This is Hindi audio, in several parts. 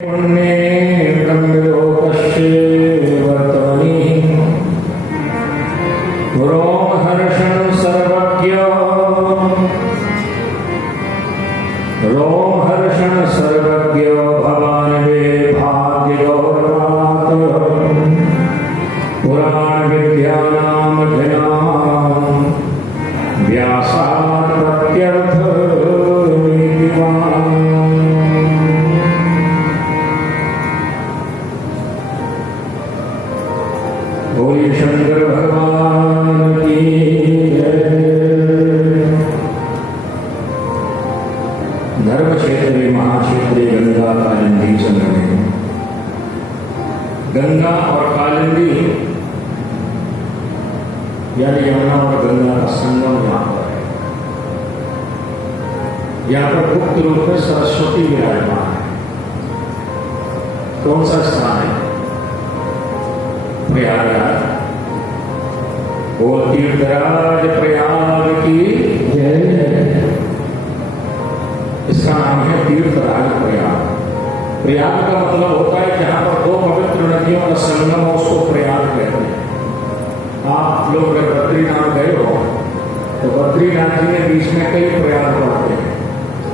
पुण्ये ब्रह्मलोकस्य वर्तमनि रोमहर्षण सर्वज्ञ भवान् वे भाग्यगौरवात् पुराण विद्यानामधिनां व्यासात् प्रत्यर्थ बोलिए शंकर भगवान की जय। धर्म क्षेत्र महाक्षेत्र गंगा कालिंदी संगम। गंगा और कालिंदी यानी यमुना और गंगा का संगम यहाँ पर है। यहाँ पर गुप्त रूप में सरस्वती विराजमान है। कौन सा स्थान है? प्रयागराज। बोल तीर्थराज प्रयाग की जय। इसका नाम है तीर्थराज प्रयाग। प्रयाग का मतलब होता है जहां पर दो पवित्र नदियों का संगम हो उसको प्रयाग कहते हैं। आप लोग अगर बद्रीनाथ गए हो तो बद्रीनाथ जी के बीच में कई प्रयाग पड़ते हैं।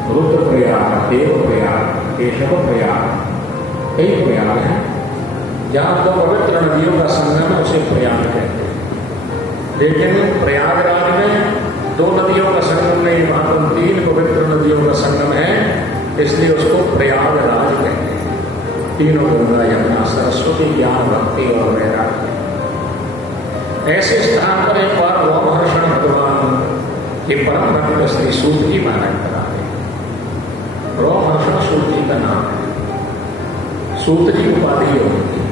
रुद्र प्रयाग, देव प्रयाग, केशव प्रयाग, कई प्रयाग हैं। जहां दो पवित्र नदियों का संगम है उसे प्रयाग कहते हैं। लेकिन प्रयागराज में दो नदियों का संगम नहीं, वहां पर 3 पवित्र नदियों का संगम है, इसलिए उसको प्रयागराज कहते हैं। तीनों गंगा यमुना सरस्वती ज्ञान भक्ति और वैराग्य। ऐसे स्थान पर एक बार रोमहर्षण भगवान के परम भक्त श्री सूत जी महाराज कराते हैं। रोमहर्षण सूत जी का नाम है। सूत जी उपाधि होती है,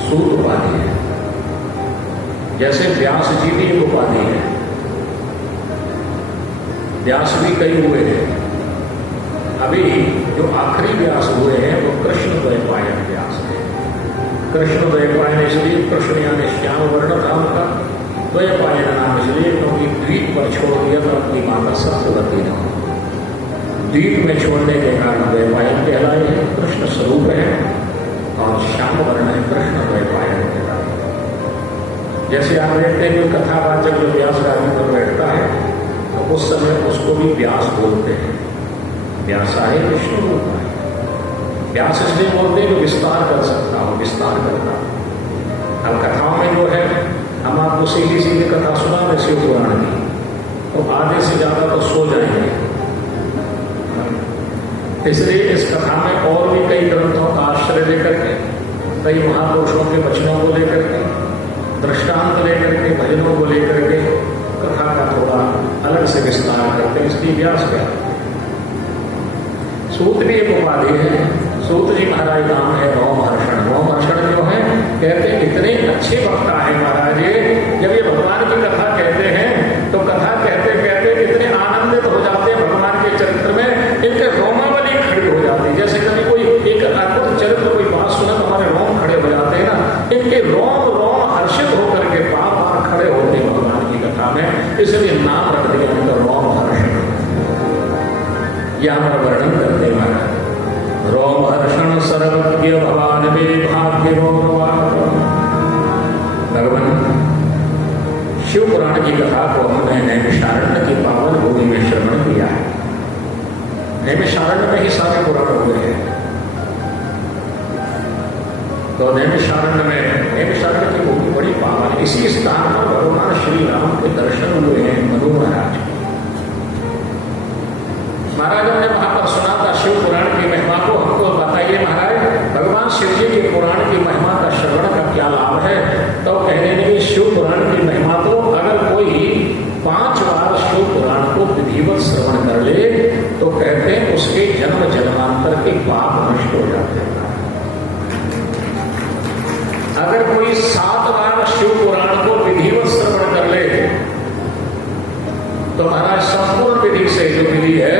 सूत उपाधि है। जैसे व्यास जी भी एक उपाधि है। व्यास भी कई हुए हैं। अभी जो आखिरी व्यास हुए हैं वो कृष्ण द्वैपायन व्यास है। कृष्ण द्वैपायन इसलिए, कृष्ण यानी श्याम वर्ण था उनका, द्वैपायन नाम इसलिए क्योंकि द्वीप पर छोड़ दिया तो अपनी माता सत्यवती ने। द्वीप में छोड़ने के कारण द्वैपायन कहलाए हैं, कृष्ण स्वरूप है, और श्याम वर्ण है, कृष्ण द्वैपायन कहलाए। जैसे आप देखते हैं जो कथावाचक जो व्यास गादी पर बैठता है तो उस समय उसको भी व्यास बोलते हैं। व्यासाय विष्णु रूप है। व्यास इसलिए बोलते हैं जो विस्तार कर सकता हो, विस्तार करता। अब कथाओं में जो है हम आपको सीधी सीधी कथा सुना दे शिव पुराण की तो आधे से ज्यादा तो सो जाएंगे। इसलिए इस कथा में और भी कई ग्रंथों का आश्रय लेकर के, कई महापुरुषों के वचनों को लेकर के, दृष्टांत लेकर के, भजनों को लेकर के कथा का थोड़ा अलग से विस्तार करते हैं। इसकी व्यास क्या? सूत भी एक उपाधि है। सूत जी महाराज नाम है रोमहर्षण। रोमहर्षण जो है कहते हैं इतने अच्छे वक्ता है महाराज ये, जब ये भगवान की कथा कहते हैं तो कथा कहते कहते इतने आनंदित हो जाते हैं भगवान के चरित्र में, इनके रोमावली खड़ी हो जाती है। जैसे कभी कोई एक अद्भुत चरित्र कोई बात सुना तो हमारे रोम खड़े हो जाते हैं ना, इनके रोम रोम हर्षित होकर के बार बार खड़े होते हैं भगवान की कथा में, इसलिए नाम रख दिया इनका रोमहर्षण। यहां पर वर्णन करते हैं महाराज रोमहर्षण सर्वज्ञ भवान वे भाग्य गौरवात्। भगवान शिव पुराण की कथा को हमने नैमिषारण्य की पावन भूमि में श्रवण किया है। नैमिषारण्य में ही सारे पुराण हुए हैं। तो नैमिषारण्य की भूमि बड़ी पावन है। इसी स्थान पर भगवान श्री राम के दर्शन हुए हैं मनु महाराज। महाराजों ने वहां पर सुना था शिव पुराण की महिमा को, हमको बताइए महाराज भगवान शिव जी के पुराण की महिमा का श्रवण का क्या लाभ है? तो कहने लगे शिव पुराण की महिमा तो अगर कोई 5 बार शिव पुराण को विधिवत श्रवण कर ले तो कहते हैं उसके जन्म जन्मांतर के पाप नष्ट हो जाते हैं। अगर कोई 7 बार शिव पुराण को विधिवत श्रवण कर ले तो महाराज संपूर्ण विधि से जो विधि है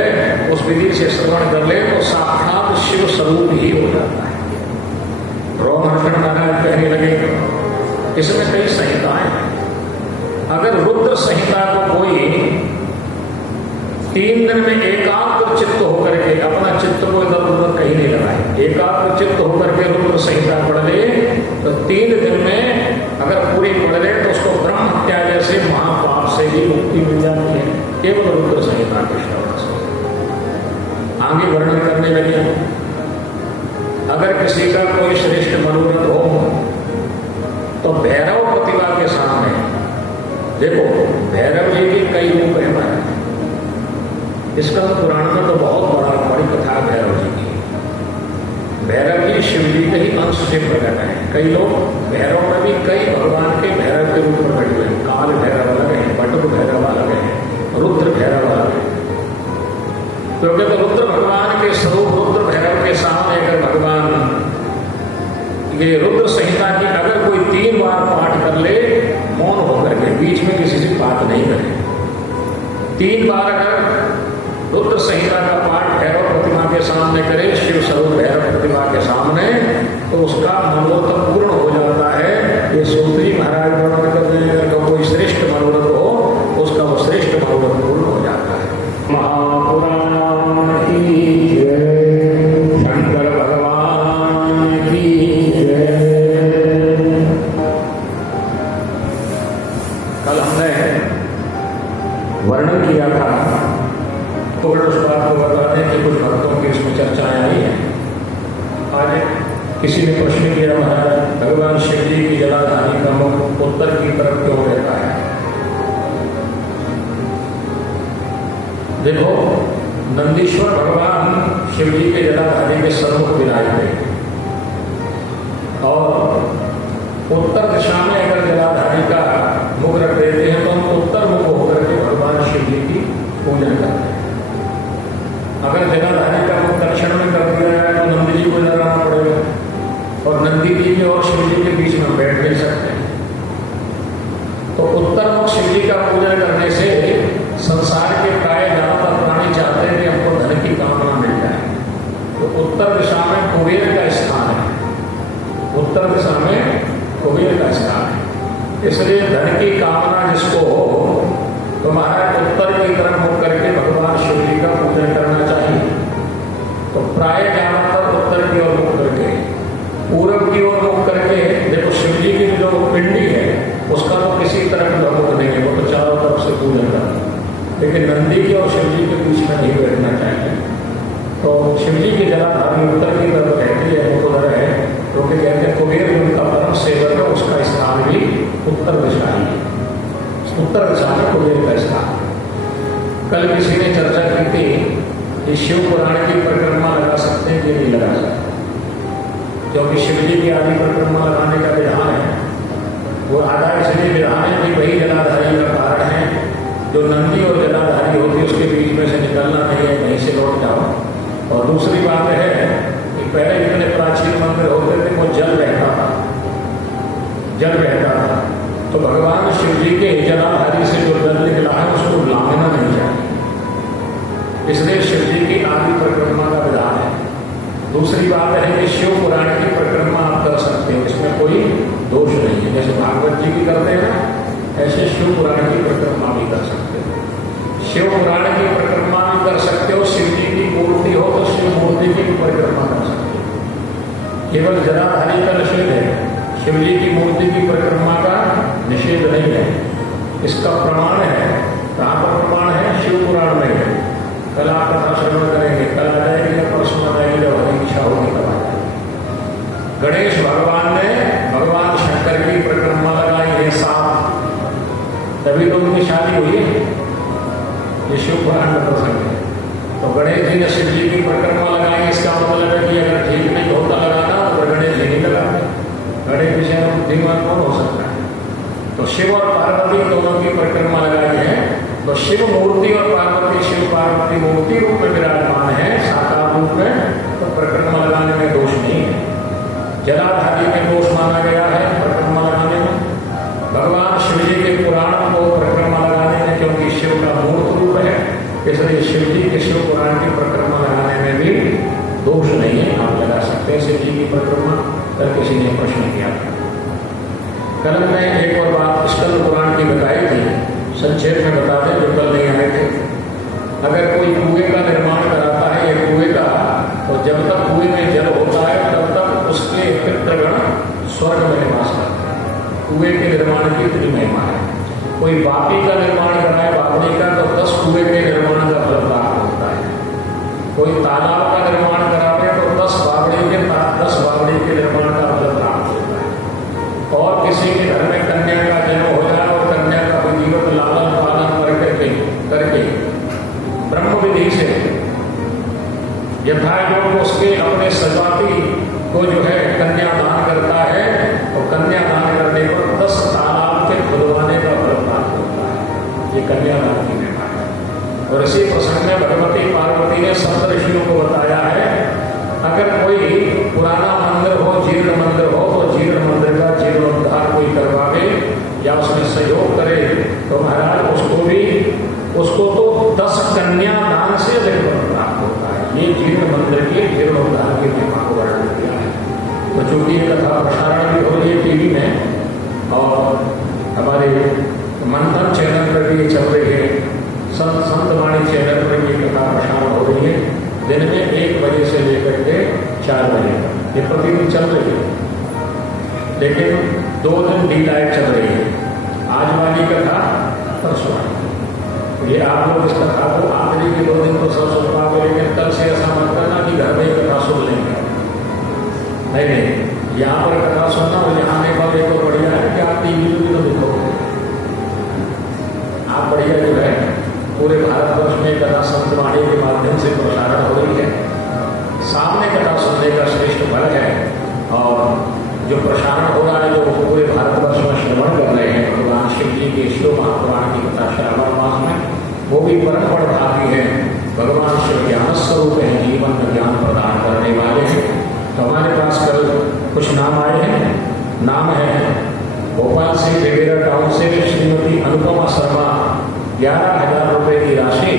उस विधि से श्रवण कर ले तो साक्षात शिव स्वरूप ही हो जाता है। रोमहर्षण महाराज कहने लगे इसमें कई संहिताएं हैं। अगर रुद्र संहिता को कोई 3 दिन में एकाग्र चित्त होकर के अपना चित्त को इधर उधर कहीं नहीं लगाए, एकाग्र चित्त होकर के रुद्र संहिता पढ़ ले तो 3 दिन में अगर पूरी पढ़ ले तो उसको ब्रह्म हत्या जैसे महापाप से ही मुक्ति मिल जाती है, केवल रुद्र संहिता के श्रवण से। आगे वर्णन करने लगे, अगर किसी का कोई श्रेष्ठ मनोरथ हो तो भैरव प्रतिभा के सामने, देखो भैरव जी की कई रूप है, इसका पुराण में तो बहुत बड़ी कथा है भैरव जी की। भैरव जी शिव जी के ही अंश से प्रकट है। कई लोग भैरव में भी कई भगवान के भैरव के रूप में बैठे हैं। काल भैरव अलग है, बटुक भैरव अलग है, रुद्र भैरव अलग है। क्योंकि तो रुद्र भगवान के स्वरूप रुद्र भैरव के सामने अगर भगवान ये रुद्र संहिता की अगर कोई 3 बार पाठ कर ले मौन होकर के, बीच में किसी से बात नहीं करे, 3 बार अगर रुद्र संहिता का पाठ भैरव प्रतिमा के सामने करे, शिव स्वरूप भैरव प्रतिमा के सामने, तो उसका मनोरथ पूर्ण हो जाता है। ये सूत्री महाराज वर्णन करते हैं, अगर कोई श्रेष्ठ मनोरथ हो उसका वो श्रेष्ठ मनोरथ पूर्ण हो जाता है। महापुराण की जय, शंकर भगवान की जय। कल हमने वर्णन किया था, तो उस बात को बताते हैं कि कुछ भक्तों की इसमें चर्चाएं आई है। आज किसी ने प्रश्न किया, महाराज भगवान शिव जी की जलाधारी का मुख उत्तर की तरफ क्यों रहता है? देखो, नंदीश्वर भगवान शिव जी के जलाधारी के सम्मुख विराजते हैं और उत्तर दिशा में अगर जलाधारी का मुख रख देते हैं तो हम उत्तर मुख होकर के भगवान शिव जी की पूजन करते हैं। अगर जलाधारी का मुख दक्षिण में कर दिया जाए तो नंदी जी को नजर आना पड़ेगा और नंदी जी के और शिव जी के बीच में बैठ नहीं सकते। तो उत्तर मुख शिव जी का पूजन करने से संसार के प्राय ज्यादातर प्राणी चाहते हैं कि हमको धन की कामना मिल जाए। तो उत्तर दिशा में कुबेर का स्थान है, उत्तर दिशा में कुबेर का स्थान है। इसलिए धन की कामना जिसको हो तो महाराज उत्तर की तरफ मुख करके भगवान शिव जी का पूजन करना चाहिए। तो प्राय ज्यादातर उत्तर की ओर मुख करके, पूर्व की ओर मुख करके, देखो शिव जी की जो पिंडी है उसका तो किसी तरह का मुख नहीं है, वो तो चारों तरफ से पूजन करता है। लेकिन नंदी के और शिव जी के बीच में नहीं बैठना चाहिए। तो शिव जी की जलाधारी उत्तर की तरफ रहती है, वो तो है, क्योंकि कहते हैं कुबेर उनका परम सेवक है, उसका स्थान भी उत्तर दिशा ही है। उत्तर दिशा में कुबेर का स्थान। कल किसी ने चर्चा की थी कि शिव पुराण की परिक्रमा लगा सकते हैं कि नहीं लगा सकते, क्योंकि शिव जी की आदि परिक्रमा लगाने का विधान है। वो आधा इसलिए विधान है कि वही जलाधारी का कारण है, जो नंदी और जलाधारी होती है उसके बीच में से निकलना नहीं है, वहीं से लौट जाओ। और दूसरी बात है कि पहले जितने प्राचीन मंदिर होते थे वो जल बहता था, जल बहता था, तो भगवान शिव जी के जलाधारी से जो जल निकला है उसको लाना नहीं चाहिए, इसलिए शिव जी की आदि परिक्रमा का विधान है। दूसरी बात है कि शिव पुराण की परिक्रमा आप कर सकते हैं, इसमें कोई दोष नहीं है। जैसे भागवत जी की करते हैं ना, ऐसे शिव पुराण की परिक्रमा भी कर सकते हो। शिव पुराण की परिक्रमा भी कर सकते हो, शिव जी की मूर्ति हो तो शिव मूर्ति की परिक्रमा कर सकते हो। केवल जलाधारी का निषेध है, शिव जी की मूर्ति की परिक्रमा का निषेध नहीं है। इसका प्रमाण है, कहाँ पर प्रमाण है? शिव पुराण में है। कल आप कथा श्रवण करेंगे, कल आ जाएगी या परसों आ जाएगी, जब हमारी इच्छा होगी तब आ जाएगी। गणेश भगवान ने भगवान शंकर की परिक्रमा लगाई है 7, तभी तो उनकी शादी हुई है। ये शिव पुराण में प्रसंग है। तो गणेश जी ने शिव जी की परिक्रमा लगाई, इसका मतलब है कि अगर ठीक नहीं होता लगाना तो गणेश जी नहीं लगाते। गणेश विषय में बुद्धिमान कौन हो सकता है? तो शिव और पार्वती दोनों की परिक्रमा लगाई है। तो शिव मूर्ति और पार्वती, शिव पार्वती मूर्ति रूप में विराजमान है, साकार रूप में, तो परिक्रमा लगाने में दोष नहीं है। जलाधारी में दोष माना गया है परिक्रमा लगाने में, भगवान शिव जी के पुराण को परिक्रमा लगाने में, क्योंकि शिव का मूर्त रूप है, इसलिए शिव जी के शिव पुराण की परिक्रमा लगाने में भी दोष नहीं है, आप लगा सकते हैं शिव जी की परिक्रमा। कल किसी ने प्रश्न किया था। कल मैं एक और बात स्कंद पुराण की बताई थी, संक्षेप में बता दें जो कल नहीं आए थे। अगर कोई कुएं का निर्माण कराता है, एक कुएं का, तो और जब तक कुएं में जल होता है तब तक उसके पितृगण स्वर्ग में निवास करते हैं। कुएं के निर्माण की इतनी महिमा है। कोई बापी का निर्माण कराए बापड़ी का तो 10 कुएं के निर्माण का फल प्राप्त होता है। कोई तालाब का निर्माण करावे तो 10 बावड़ी के निर्माण का फल प्राप्त होता है। और किसी के घर में कन्या का जन्म हो जाए और कन्या का विधिवत लालन पालन करके ब्रह्म विधि से यथायोग उसके अपने सजाती को जो है कन्या दान करता है और कन्या दान करने पर 10 तालाब के खुलवाने का फल प्राप्त होता है। ये कन्या दान की महिमा है। और इसी प्रसंग में भगवती पार्वती ने सप्त ऋषियों को बताया है, अगर कोई पुराना मंदिर हो, जीर्ण मंदिर हो, तो जीर्ण मंदिर का जीर्णोद्धार कोई करवावे या उसमें सहयोग करे तो महाराज उसको तो 10 कन्या दान से अधिक प्राप्त होता है। ये जीर्ण मंदिर के जीर्णोद्धार की महिमा को वर्णन किया है। तो चूंकि ये कथा प्रसारण भी हो रही है टीवी में और हमारे मंथन चैनल पर भी चल रही है, संतवाणी चैनल पर भी कथा प्रसारण हो रही है। दिन में 1 बजे से लेकर के 4 बजे तक ये प्रतिदिन चल रही है, लेकिन 2 दिन डी-लाइट चल रही है। आज वाली कथा परसों वाली। ये आप लोग इस कथा को आखिरी के 2 दिन तो सब सुन पाओगे, लेकिन कल से ऐसा मत करना कि घर में ही कथा सुन लेंगे। नहीं, यहाँ पर कथा सुनना और यहाँ नहीं पाओगे तो बढ़िया है कि आप टीवी में भी तो देखोगे। आप बढ़िया जो है पूरे भारतवर्ष में कथा संतवाणी के माध्यम से प्रसारण हो रही है। सामने कथा सुनने का श्रेष्ठ फल है और जो प्रसारण हो रहा है, जो पूरे भारतवर्ष में श्रवण कर रहे हैं भगवान शिव जी के शिव महापुराण की कथा श्रावण मास में, वो भी परम भागी है। भगवान शिव ज्ञान स्वरूप है, जीवन में ज्ञान प्रदान करने वाले हैं। तो हमारे पास कल कुछ नाम आए हैं। नाम है भोपाल से बेगेरा टाउन से श्रीमती अनुपमा शर्मा, 11,000 रुपये की राशि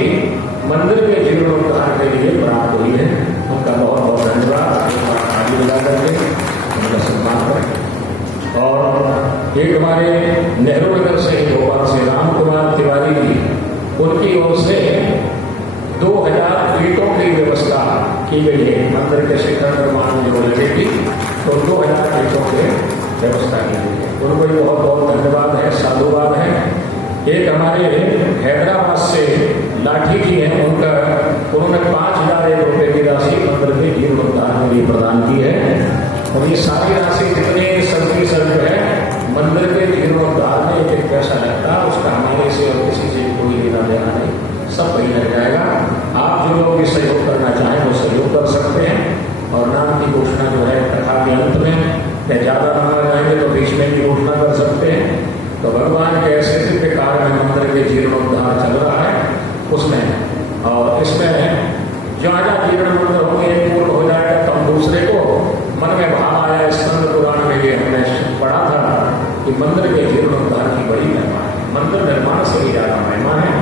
मंदिर के जीर्णोद्धार के लिए प्राप्त हुई है। उनका बहुत बहुत धन्यवाद। उनका सम्मान करें। और एक हमारे नेहरू नगर से भोपाल से राम कुमार तिवारी जी, उनकी ओर से 2000 ईंटों की व्यवस्था की गई है। मंदिर के शिखर निर्माण जो लगेगी तो 2000 ईंटों की व्यवस्था की गई है। उनको भी बहुत बहुत धन्यवाद है, साधुवाद है। एक हमारे हैदराबाद से लाठी जी हैं, उन्होंने 5,001 रुपये की राशि मंदिर के जीर्णोद्धार के लिए प्रदान की है। और ये सारी राशि जितने सबकी सर्व है मंदिर के जीर्णोद्धार में एक पैसा लगता है, उसका हमारे से और किसी से कोई लेना देना नहीं, सब वही लग जाएगा। आप जो लोग भी सहयोग करना चाहें वो सहयोग कर सकते हैं। और नाम की घोषणा जो है कथा के अंत में या ज़्यादा नाम लगाएंगे तो बीच में भी घोषणा कर सकते हैं। तो भगवान के ऐसे दिव्य कार्य में मंदिर के जीर्णोद्धार चल रहा है उसमें, और इसमें जहाँ जीर्ण मंदिर होंगे पूर्ण हो जाएगा तो हम दूसरे को मन में भाव आया। स्कंद पुराण में ये हमने पढ़ा था कि मंदिर के जीर्णोद्धार की बड़ी महिमा है, मंदिर निर्माण से ही ज़्यादा महिमा है।